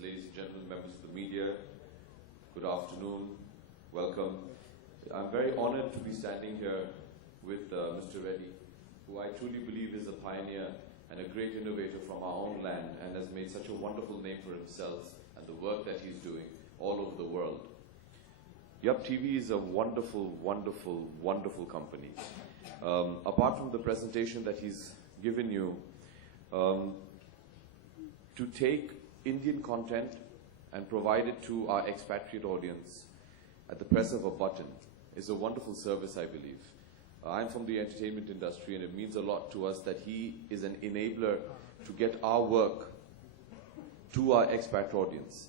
ladies and gentlemen, members of the media, good afternoon, welcome. I'm very honored to be standing here with Mr. Reddy, who I truly believe is a pioneer and a great innovator from our own land and has made such a wonderful name for himself and the work that he's doing all over the world. Yup TV is a wonderful, wonderful, wonderful company. Apart from the presentation that he's given you, to take Indian content and provide it to our expatriate audience at the press of a button is a wonderful service, I believe. I'm from the entertainment industry, and it means a lot to us that he is an enabler to get our work to our expat audience,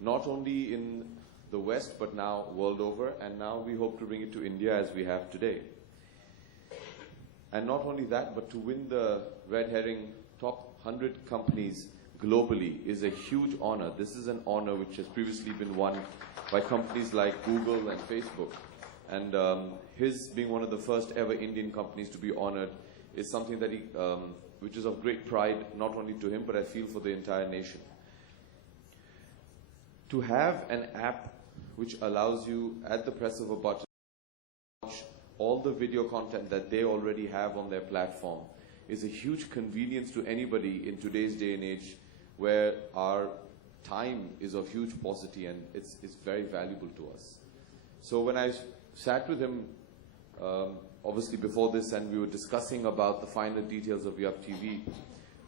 not only in the West, but now world over, and now we hope to bring it to India as we have today. And not only that, but to win the Red Herring top 100 companies globally is a huge honor. This is an honor which has previously been won by companies like Google and Facebook. And his being one of the first ever Indian companies to be honored is something that which is of great pride, not only to him, but I feel for the entire nation. To have an app which allows you, at the press of a button, to watch all the video content that they already have on their platform is a huge convenience to anybody in today's day and age, where our time is of huge paucity and it's very valuable to us. So when I sat with him, obviously before this, and we were discussing about the final details of Yup TV,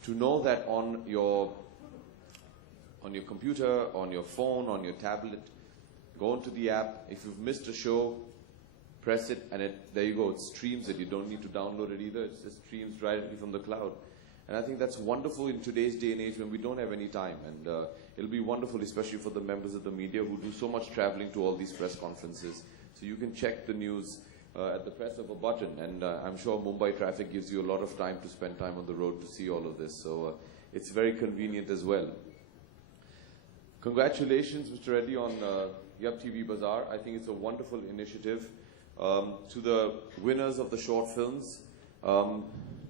to know that on your computer, on your phone, on your tablet, go into the app. If you've missed a show, press it, and there you go. It streams it. You don't need to download it either. It just streams directly from the cloud. And I think that's wonderful in today's day and age when we don't have any time. And it'll be wonderful, especially for the members of the media who do so much traveling to all these press conferences. So you can check the news at the press of a button. And I'm sure Mumbai traffic gives you a lot of time to spend time on the road to see all of this. So it's very convenient as well. Congratulations, Mr. Reddy, on Yup TV Bazaar. I think it's a wonderful initiative. To the winners of the short films,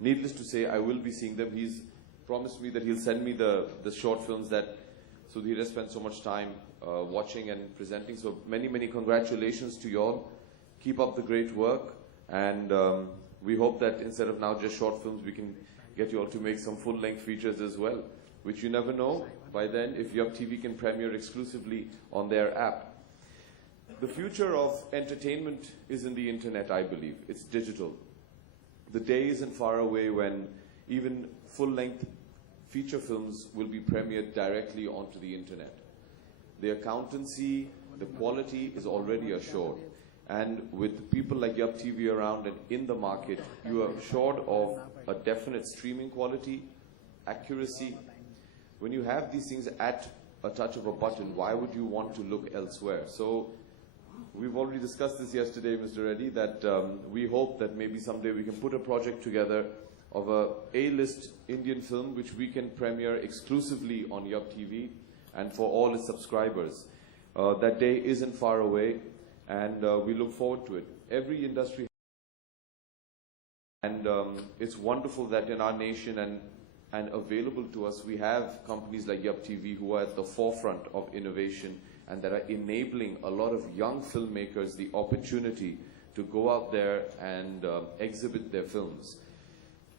needless to say, I will be seeing them. He's promised me that he'll send me the short films that Sudhir has spent so much time watching and presenting. So many, many congratulations to you all. Keep up the great work, and we hope that instead of now just short films, we can get you all to make some full-length features as well, which you never know by then if Yup TV can premiere exclusively on their app. The future of entertainment is in the internet, I believe. It's digital. The day isn't far away when even full-length feature films will be premiered directly onto the internet. The accountancy, the quality is already assured. And with people like Yup TV around and in the market, you are assured of a definite streaming quality, accuracy. When you have these things at a touch of a button, why would you want to look elsewhere? So we've already discussed this yesterday, Mr. Reddy, that we hope that maybe someday we can put a project together of a A-list Indian film which we can premiere exclusively on Yup TV and for all its subscribers. That day isn't far away, and we look forward to it. Every industry, and it's wonderful that in our nation and available to us, we have companies like Yup TV who are at the forefront of innovation and that are enabling a lot of young filmmakers the opportunity to go out there and exhibit their films.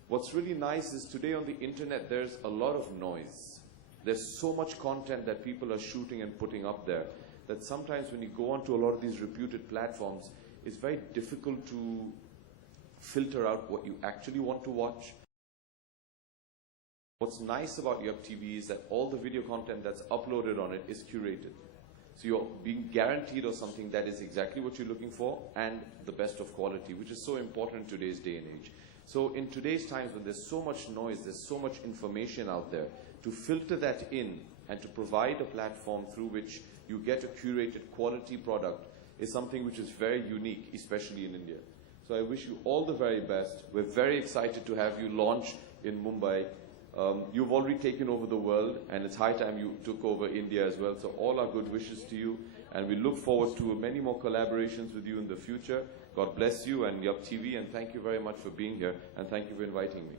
What's really nice is today on the internet there's a lot of noise. There's so much content that people are shooting and putting up there that sometimes when you go onto a lot of these reputed platforms, it's very difficult to filter out what you actually want to watch. What's nice about Yup TV is that all the video content that's uploaded on it is curated. So you're being guaranteed of something that is exactly what you're looking for and the best of quality, which is so important in today's day and age. So in today's times when there's so much noise, there's so much information out there, to filter that in and to provide a platform through which you get a curated quality product is something which is very unique, especially in India. So I wish you all the very best. We're very excited to have you launch in Mumbai. You've already taken over the world, and it's high time you took over India as well. So all our good wishes to you, and we look forward to many more collaborations with you in the future. God bless you and Yup TV, and thank you very much for being here, and thank you for inviting me.